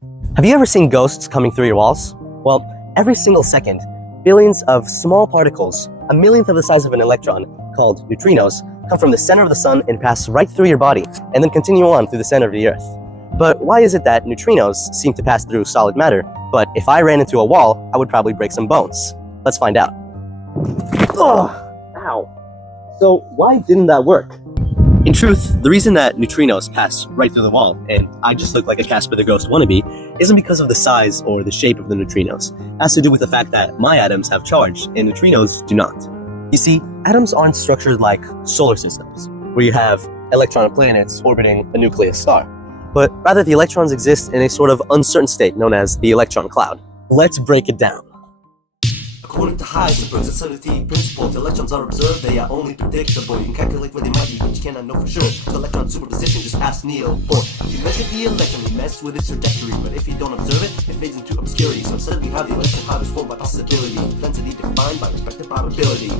Have you ever seen ghosts coming through your walls? Well, every single second, billions of small particles, a millionth of the size of an electron, called neutrinos, come from the center of the sun and pass right through your body, and then continue on through the center of the Earth. But why is it that neutrinos seem to pass through solid matter, but if I ran into a wall, I would probably break some bones? Let's find out. Ugh! Ow! So why didn't that work? In truth, the reason that neutrinos pass right through the wall, and I just look like a Casper the Ghost wannabe, isn't because of the size or the shape of the neutrinos. It has to do with the fact that my atoms have charge, and neutrinos do not. You see, atoms aren't structured like solar systems, where you have electron planets orbiting a nucleus star, but rather the electrons exist in a sort of uncertain state known as the electron cloud. Let's break it down. According to Heisenberg's uncertainty principle, the electrons are observed, they are only predictable. You can calculate where they might be, but you cannot know for sure. So electron superposition, just ask Neil Bohr. If you measure the electron, you mess with its trajectory, but if you don't observe it, it fades into obscurity. So instead we have the electron cloud is formed by possibility, density defined by respective probability.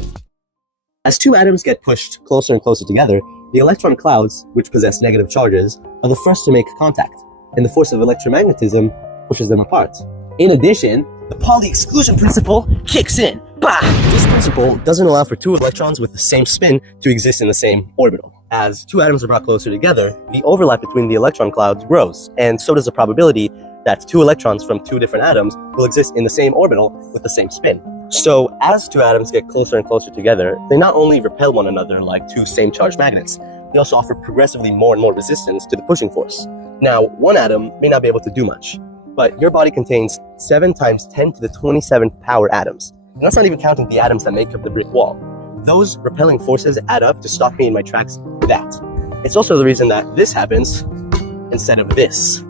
As two atoms get pushed closer and closer together, the electron clouds, which possess negative charges, are the first to make contact, and the force of electromagnetism pushes them apart. In addition, the Pauli exclusion principle kicks in. Bah! This principle doesn't allow for two electrons with the same spin to exist in the same orbital. As two atoms are brought closer together, the overlap between the electron clouds grows, and so does the probability that two electrons from two different atoms will exist in the same orbital with the same spin. So, as two atoms get closer and closer together, they not only repel one another like two same-charged magnets, they also offer progressively more and more resistance to the pushing force. Now, one atom may not be able to do much, but your body contains 7 times 10 to the 27th power atoms. And that's not even counting the atoms that make up the brick wall. Those repelling forces add up to stop me in my tracks like that. It's also the reason that this happens instead of this.